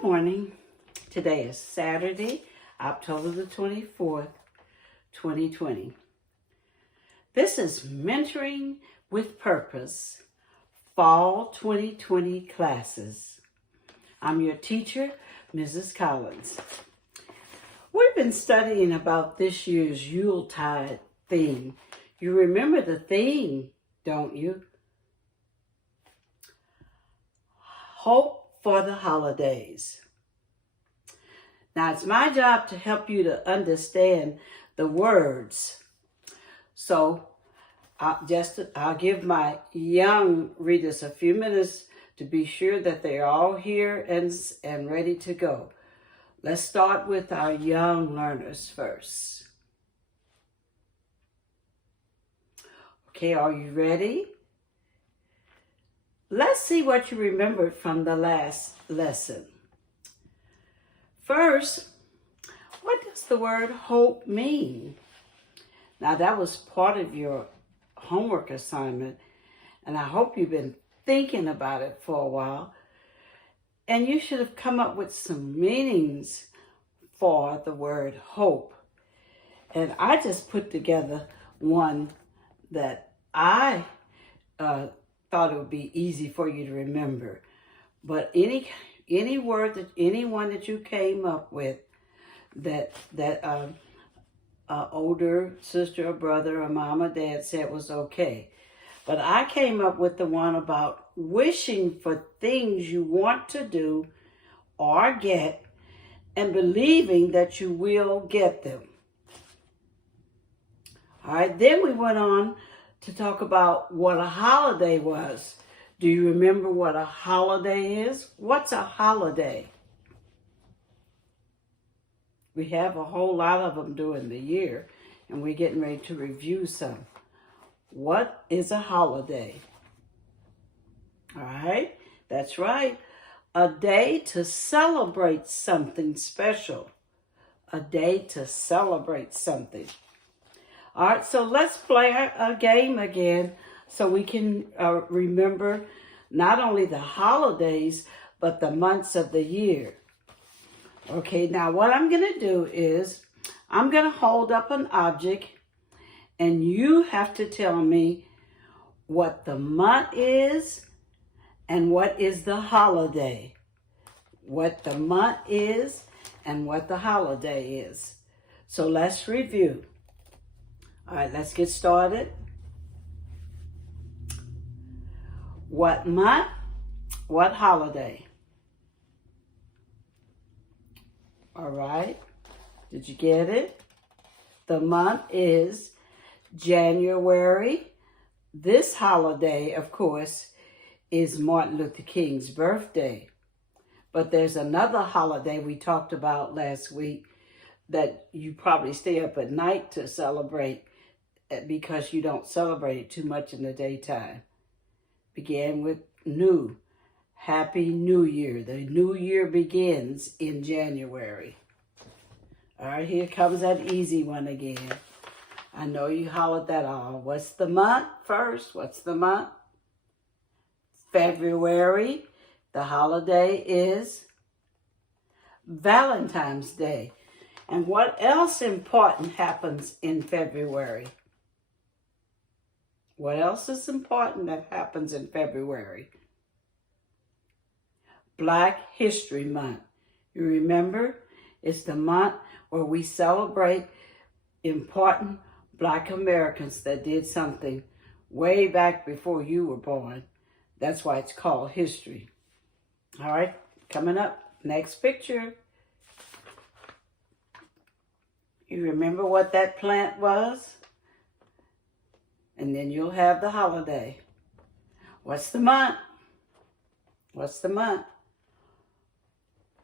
Good morning. Today is Saturday, October the 24th, 2020. This is Mentoring with Purpose, Fall 2020 classes. I'm your teacher, Mrs. Collins. We've been studying about this year's Yuletide theme. You remember the theme, don't you? Hope for the holidays. Now, it's my job to help you to understand the words. So I'll give my young readers a few minutes to be sure that they're all here and ready to go. Let's start with our young learners first. Okay, are you ready? Let's see what you remembered from the last lesson. First, what does the word hope mean? Now, that was part of your homework assignment, and I hope you've been thinking about it for a while. And you should have come up with some meanings for the word hope. And I just put together one that I thought it would be easy for you to remember. But any word that anyone that you came up with that older sister or brother or mom or dad said was okay. But I came up with the one about wishing for things you want to do or get and believing that you will get them. All right, then we went on to talk about what a holiday was. Do you remember what a holiday is? What's a holiday? We have a whole lot of them during the year, and we're getting ready to review some. What is a holiday? All right, that's right. A day to celebrate something special. A day to celebrate something. All right, so let's play a game again so we can remember not only the holidays, but the months of the year. Okay, now what I'm going to do is I'm going to hold up an object and you have to tell me what the month is and what is the holiday. What the month is and what the holiday is. So let's review. All right, let's get started. What month? What holiday? All right, did you get it? The month is January. This holiday, of course, is Martin Luther King's birthday. But there's another holiday we talked about last week that you probably stay up at night to celebrate because you don't celebrate it too much in the daytime. Began with new. Happy New Year. The new year begins in January. All right, here comes that easy one again. I know you hollered that all. What's the month first? What's the month? February. The holiday is Valentine's Day. And what else important happens in February? What else is important that happens in February? Black History Month. You remember? It's the month where we celebrate important Black Americans that did something way back before you were born. That's why it's called history. All right, coming up, next picture. You remember what that plant was? And then you'll have the holiday. What's the month? What's the month?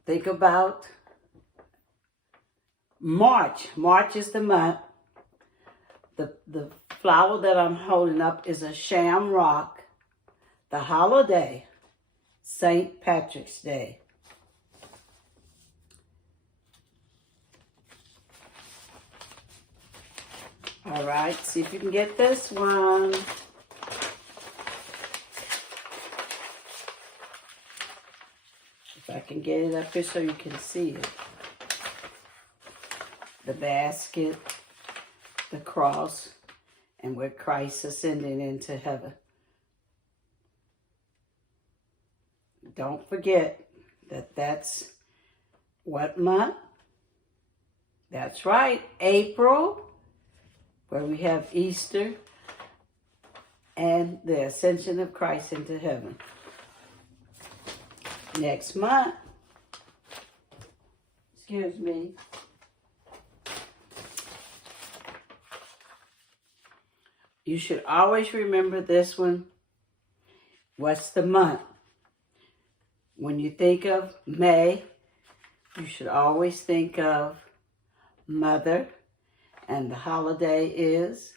Think about March. March is the month. The flower that I'm holding up is a shamrock. The holiday, St. Patrick's Day. All right, see if you can get this one. If I can get it up here so you can see it. The basket, the cross, and where Christ ascended into heaven. Don't forget that that's what month? That's right, April, where we have Easter and the ascension of Christ into heaven. Next month, excuse me, you should always remember this one. What's the month? When you think of May, you should always think of Mother, and the holiday is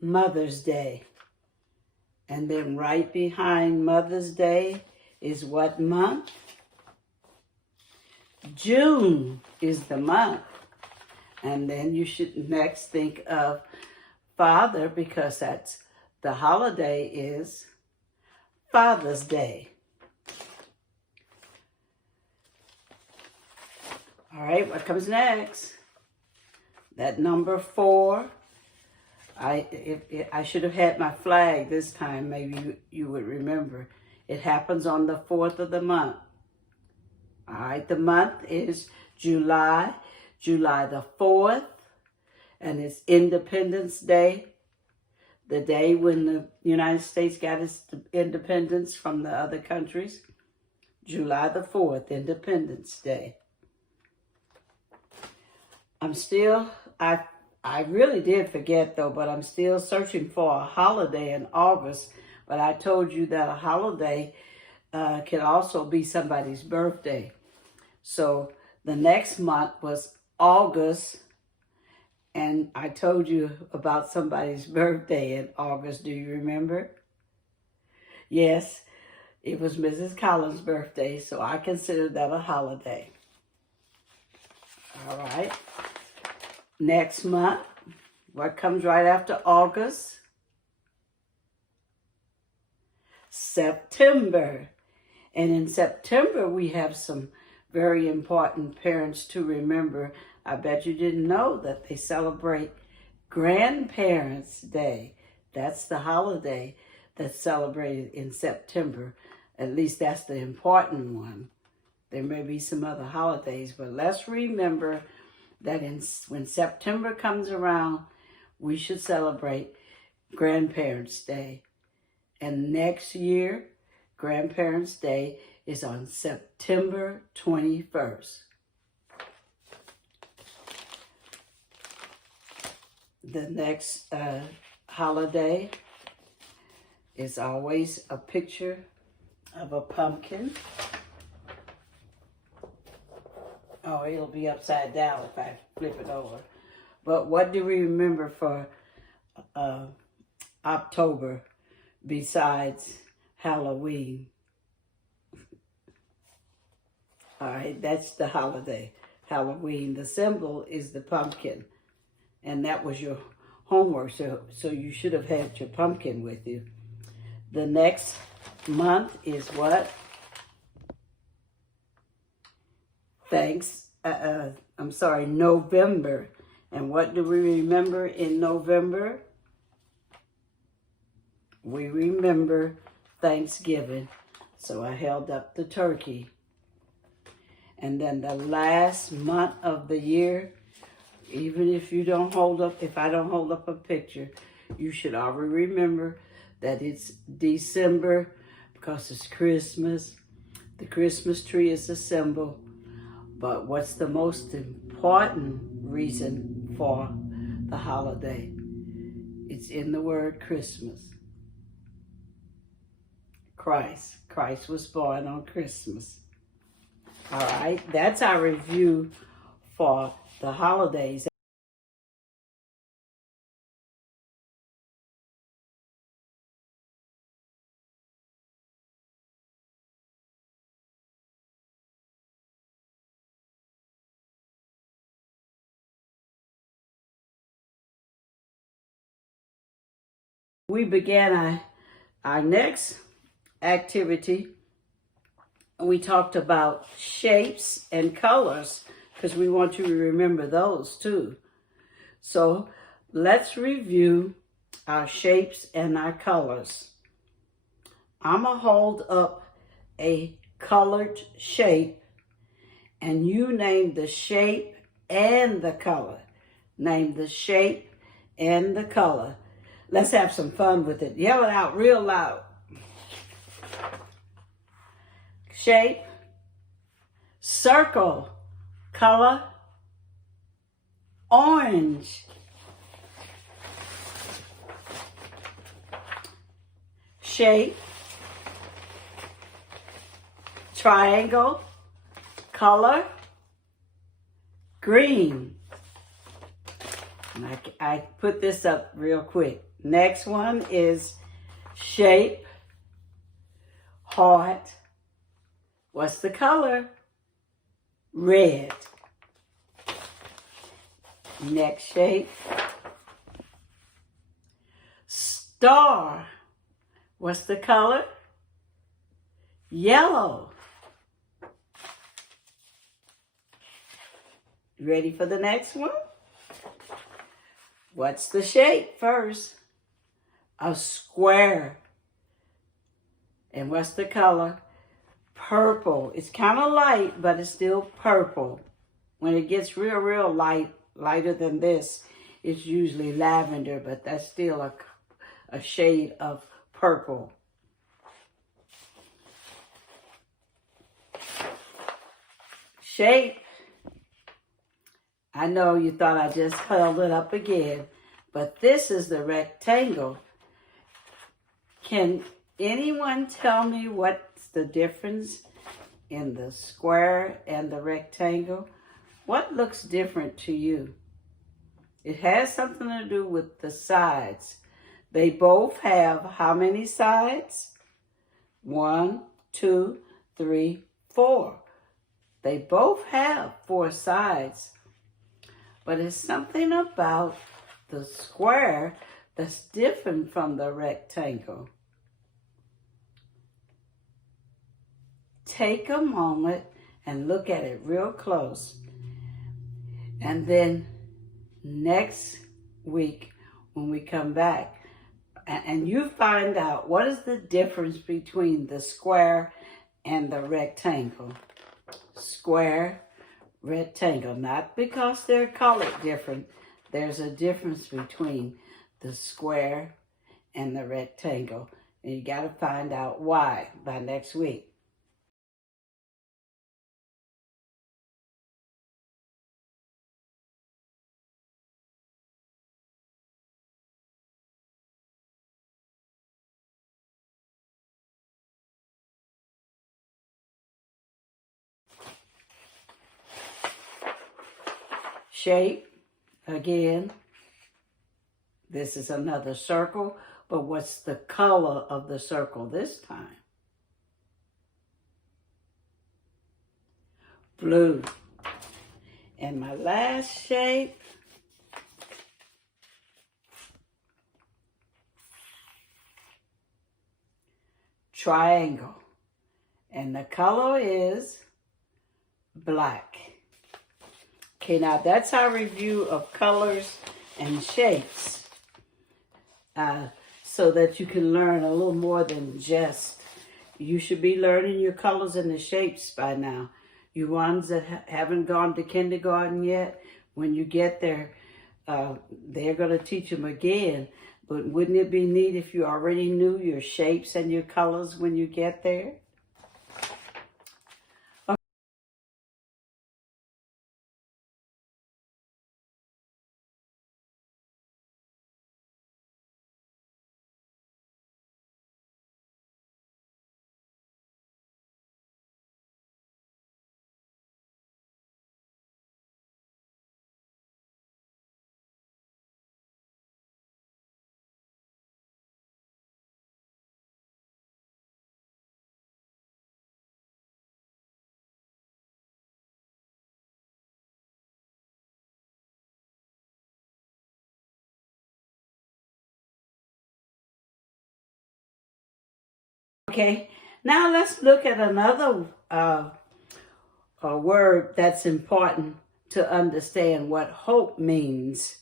Mother's Day. And then right behind Mother's Day is what month? June is the month. And then you should next think of Father, because that's the holiday is Father's Day. All right, what comes next? That number 4. I should have had my flag this time. Maybe you would remember. It happens on the 4th of the month. All right, the month is July, July the 4th, and it's Independence Day, the day when the United States got its independence from the other countries. July the 4th, Independence Day. I really did forget though, but I'm still searching for a holiday in August. But I told you that a holiday can also be somebody's birthday. So the next month was August, and I told you about somebody's birthday in August. Do you remember? Yes, it was Mrs. Collins' birthday, so I consider that a holiday. All right. Next month, what comes right after August? September. And in September, we have some very important parents to remember. I bet you didn't know that they celebrate Grandparents' Day. That's the holiday that's celebrated in September. At least that's the important one. There may be some other holidays, but let's remember that when September comes around, we should celebrate Grandparents' Day. And next year, Grandparents' Day is on September 21st. The next holiday is always a picture of a pumpkin. Oh, it'll be upside down if I flip it over. But what do we remember for October besides Halloween? All right, that's the holiday, Halloween. The symbol is the pumpkin. And that was your homework, so you should have had your pumpkin with you. The next month is what? November. And what do we remember in November? We remember Thanksgiving. So I held up the turkey. And then the last month of the year, even if you don't hold up, if I don't hold up a picture, you should already remember that it's December because it's Christmas. The Christmas tree is a symbol. But what's the most important reason for the holiday? It's in the word Christmas. Christ. Christ was born on Christmas. All right, that's our review for the holidays. We began our next activity we talked about shapes and colors because we want you to remember those too. So let's review our shapes and our colors. I'm going to hold up a colored shape and you name the shape and the color. Name the shape and the color. Let's have some fun with it. Yell it out real loud. Shape, circle, color, orange. Shape, triangle, color, green. And I put this up real quick. Next one is shape, heart. What's the color? Red. Next shape, star. What's the color? Yellow. Ready for the next one? What's the shape first? A square. And what's the color? Purple. It's kind of light, but it's still purple. When it gets real light, lighter than this, it's usually lavender, but that's still a shade of purple. Shape. I know you thought I just held it up again, but this is the rectangle. Can anyone tell me what's the difference in the square and the rectangle? What looks different to you? It has something to do with the sides. They both have how many sides? 1, 2, 3, 4. They both have 4 sides. But it's something about the square that's different from the rectangle. Take a moment and look at it real close. And then next week when we come back, and you find out what is the difference between the square and the rectangle. Square, rectangle. Not because they're colored different. There's a difference between the square and the rectangle. And you got to find out why by next week. Shape, again, this is another circle, but what's the color of the circle this time? Blue. And my last shape, triangle. And the color is black. Okay, now that's our review of colors and shapes. So that you can learn a little more than just, you should be learning your colors and the shapes by now. You ones that haven't gone to kindergarten yet, when you get there, they're going to teach them again. But wouldn't it be neat if you already knew your shapes and your colors when you get there? Okay, Now let's look at another a word that's important to understand what hope means.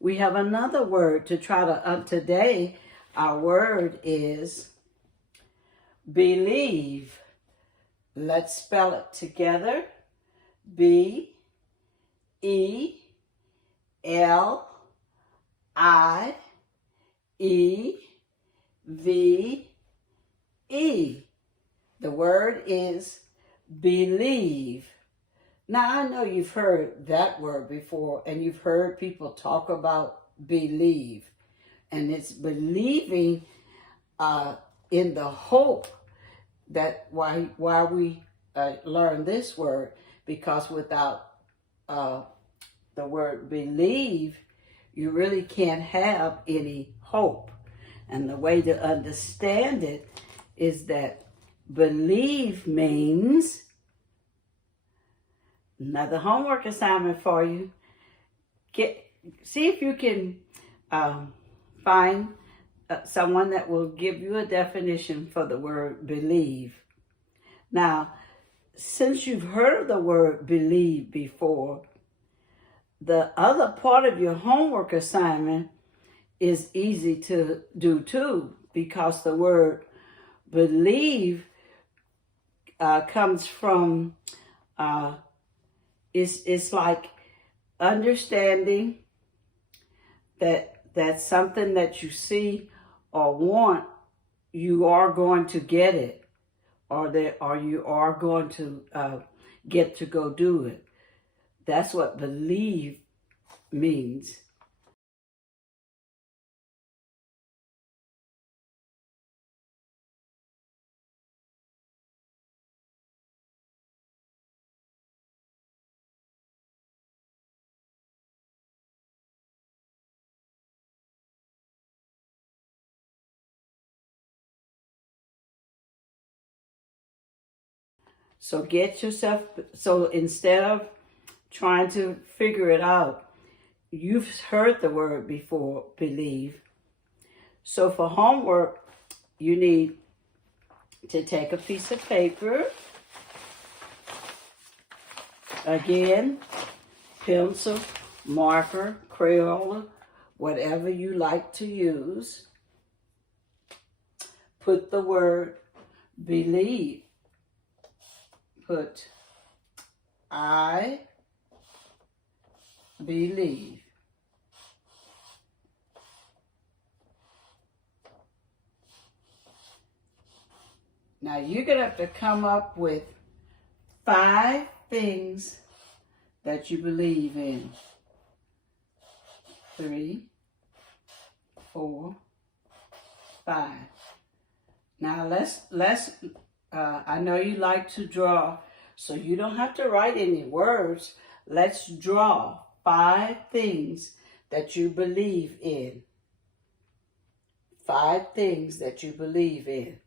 We have another word to try to, today our word is believe. Let's spell it together. B-E-L-I-E-V-E. The word is believe. Now, I know you've heard that word before, and you've heard people talk about believe. And it's believing in the hope that why we learn this word, because without the word believe, you really can't have any hope. And the way to understand it is that believe means, another homework assignment for you, see if you can find someone that will give you a definition for the word believe. Now, since you've heard the word believe before, the other part of your homework assignment is easy to do too, because the word believe comes from, it's like understanding that something that you see or want, you are going to get it, or you are going to get to go do it. That's what believe means. So get yourself, so instead of trying to figure it out, you've heard the word before, believe. So for homework, you need to take a piece of paper. Again, pencil, marker, Crayola, whatever you like to use. Put the word believe. Put I believe. Now you're going to have to come up with 5 things that you believe in. 3, 4, 5. Now let's I know you like to draw, so you don't have to write any words. Let's draw 5 things that you believe in. 5 things that you believe in.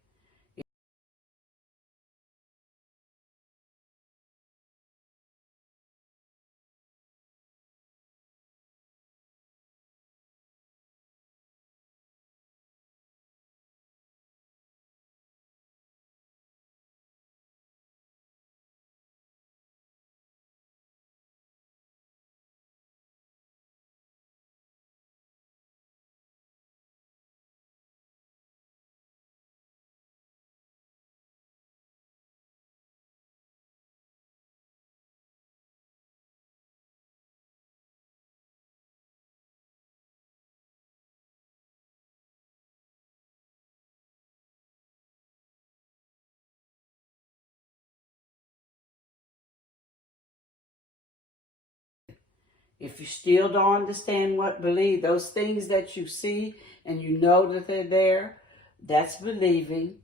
If you still don't understand what believe, those things that you see and you know that they're there, that's believing.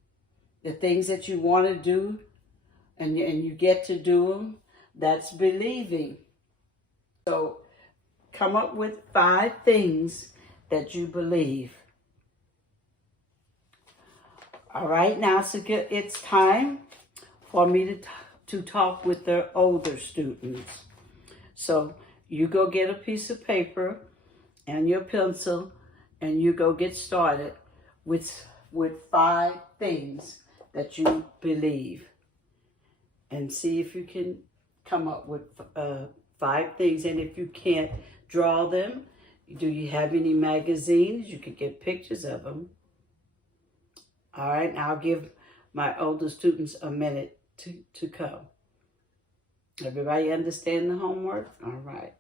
The things that you want to do and you get to do them, that's believing. So come up with 5 things that you believe. All right, now it's time for me to talk with the older students. So you go get a piece of paper and your pencil, and you go get started with 5 things that you believe. And see if you can come up with 5 things. And if you can't draw them, do you have any magazines? You could get pictures of them. All right, I'll give my older students a minute to come. Everybody understand the homework? All right.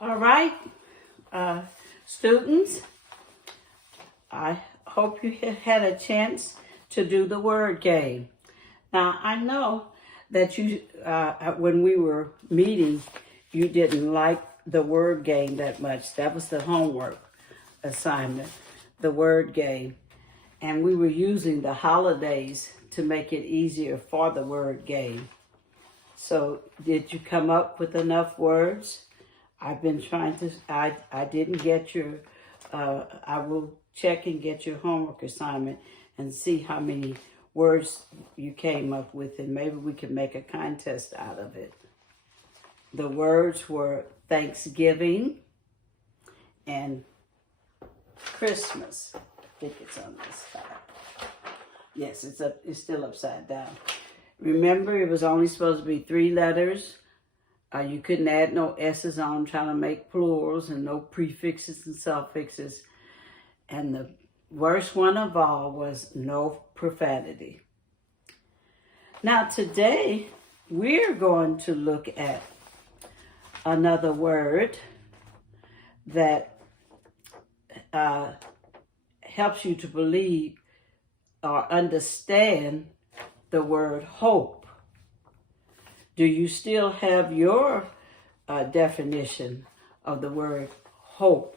All right, students, I hope you had a chance to do the word game. Now, I know that you, when we were meeting, you didn't like the word game that much. That was the homework assignment, the word game. And we were using the holidays to make it easier for the word game. So did you come up with enough words? I've been trying to, I didn't get your, I will check and get your homework assignment and see how many words you came up with, and maybe we can make a contest out of it. The words were Thanksgiving and Christmas. I think it's on this side. Yes, it's still upside down. Remember, it was only supposed to be 3 letters. You couldn't add no S's on, trying to make plurals, and no prefixes and suffixes. And the worst one of all was no profanity. Now today, we're going to look at another word that helps you to believe or understand the word hope. Do you still have your definition of the word hope?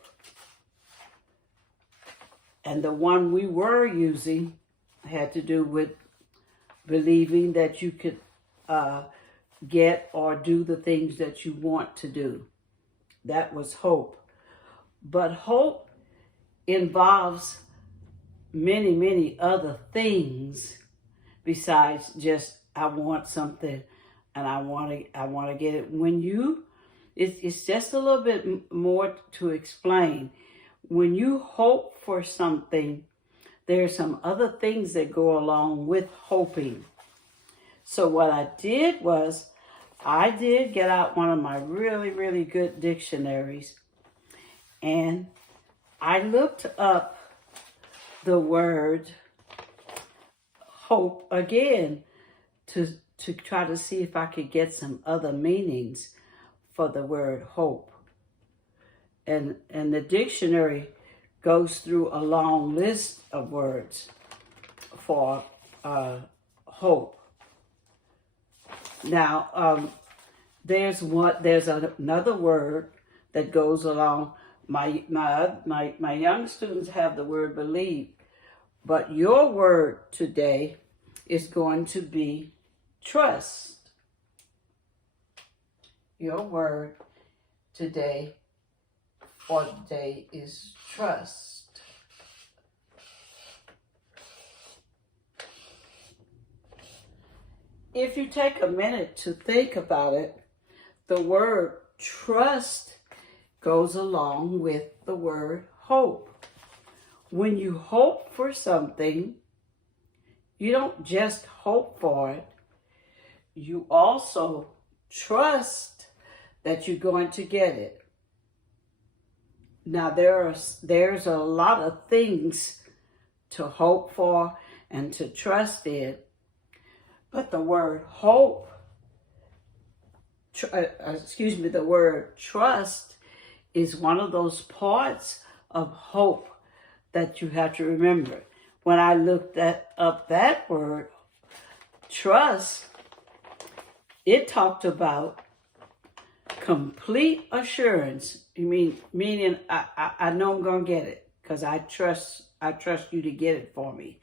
And the one we were using had to do with believing that you could get or do the things that you want to do. That was hope. But hope involves many, many other things besides just I want something and I want to get it. When you, it's just a little bit more to explain. When you hope for something, there are some other things that go along with hoping. So what I did was, I did get out one of my really, really good dictionaries, and I looked up the word hope again to try to see if I could get some other meanings for the word hope. And the dictionary goes through a long list of words for hope. Now, there's another word that goes along. My young students have the word believe, but your word today is going to be trust. Your word today for today is trust. if you take a minute to think about it, the word trust goes along with the word hope. When you hope for something, you don't just hope for it, you also trust that you're going to get it. Now, there's a lot of things to hope for and to trust in, but the word hope, the word trust is one of those parts of hope that you have to remember. When I looked up that word, trust, it talked about complete assurance. Meaning I know I'm gonna get it because I trust you to get it for me.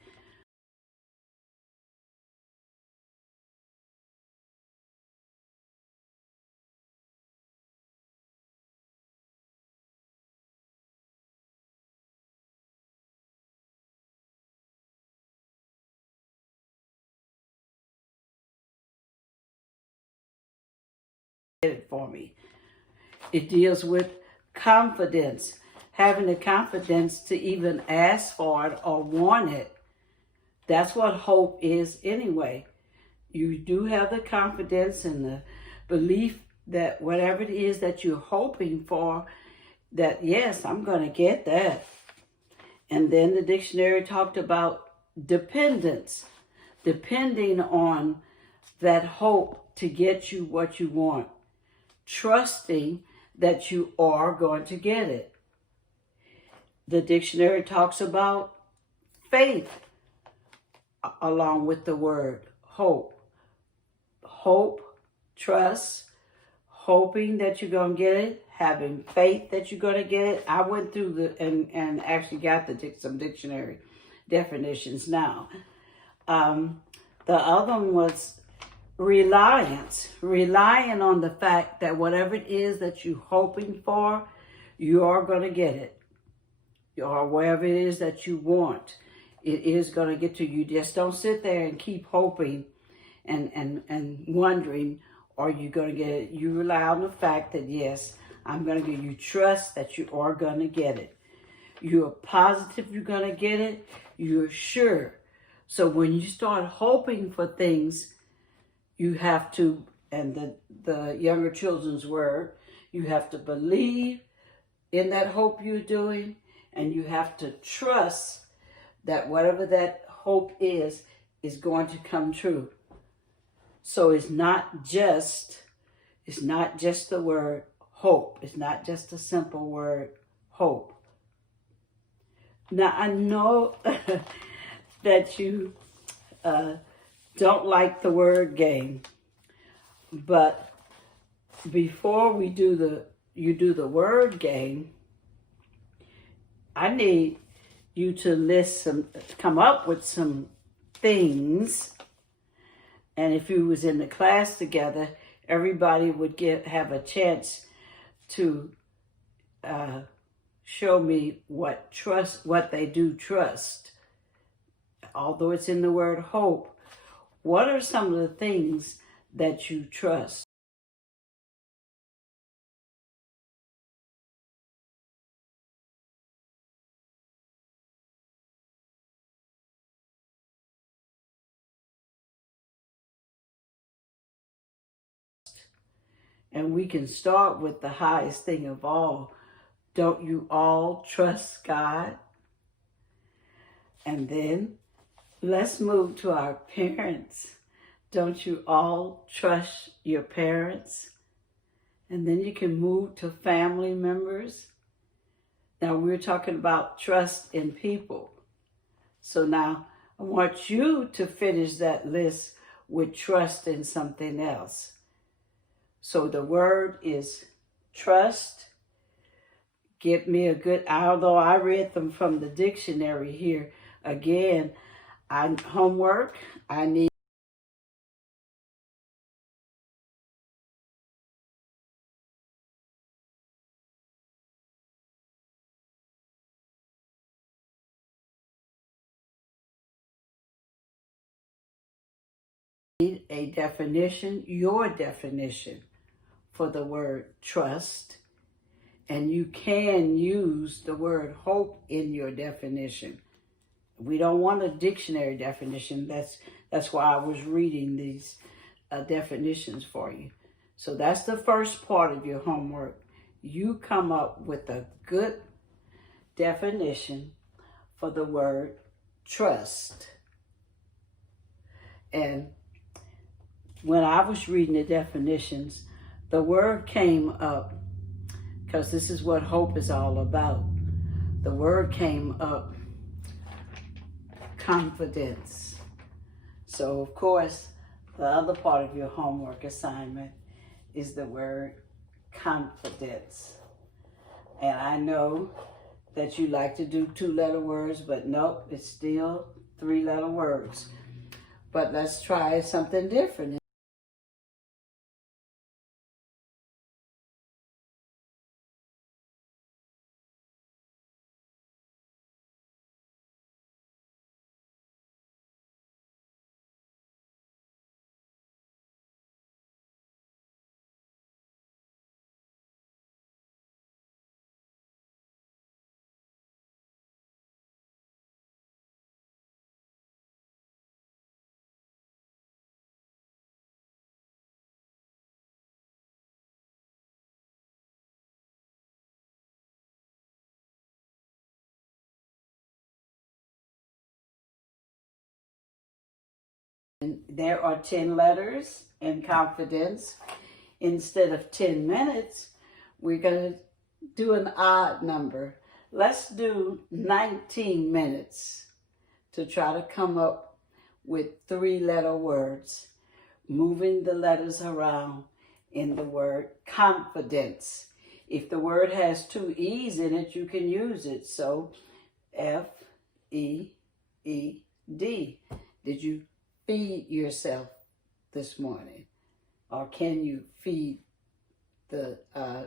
It deals with confidence, having the confidence to even ask for it or want it. That's what hope is anyway. You do have the confidence and the belief that whatever it is that you're hoping for, that yes, I'm going to get that. And then the dictionary talked about dependence, depending on that hope to get you what you want, trusting that you are going to get it. The dictionary talks about faith along with the word hope. Hope, trust, hoping that you're going to get it, having faith that you're going to get it. I went through and actually got some dictionary definitions now. The other one was reliance, relying on the fact that whatever it is that you're hoping for, you are going to get it. Or wherever it is that you want, it is going to get to you. Just don't sit there and keep hoping and wondering, are you going to get it? You rely on the fact that, yes, I'm going to give you trust that you are going to get it. You're positive you're going to get it. You're sure. So when you start hoping for things, you have to, and the younger children's word, you have to believe in that hope you're doing, and you have to trust that whatever that hope is going to come true. So it's not just the word hope. It's not just a simple word hope. Now I know that you don't like the word game, but before you do the word game, I need you to come up with some things. And if you was in the class together, everybody would have a chance to show me what they do trust. Although it's in the word hope, what are some of the things that you trust? And we can start with the highest thing of all. Don't you all trust God? And then let's move to our parents. Don't you all trust your parents? And then you can move to family members. Now we're talking about trust in people. So now I want you to finish that list with trust in something else. So the word is trust. Get me a good, although I read them from the dictionary here, again, homework, I need A definition, your definition for the word trust. And you can use the word hope in your definition. We don't want a dictionary definition. That's why I was reading these definitions for you. So that's the first part of your homework. You come up with a good definition for the word trust. And when I was reading the definitions, the word came up because this is what hope is all about. The word came up, confidence. So of course, the other part of your homework assignment is the word confidence. And I know that you like to do 2-letter words, but nope, it's still 3-letter words. But let's try something different. There are 10 letters in confidence. Instead of 10 minutes, we're going to do an odd number. Let's do 19 minutes to try to come up with 3-letter words, moving the letters around in the word confidence. If the word has 2 E's in it, you can use it. So F-E-E-D. Did you feed yourself this morning? Or can you feed the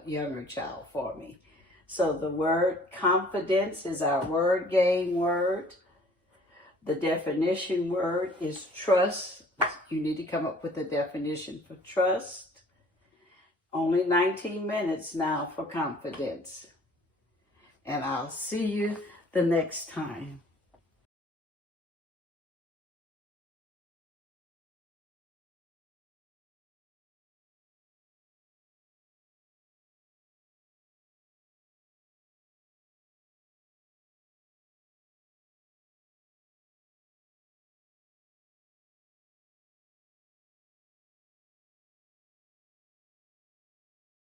younger child for me? So the word confidence is our word game word. The definition word is trust. You need to come up with a definition for trust. Only 19 minutes now for confidence. And I'll see you the next time.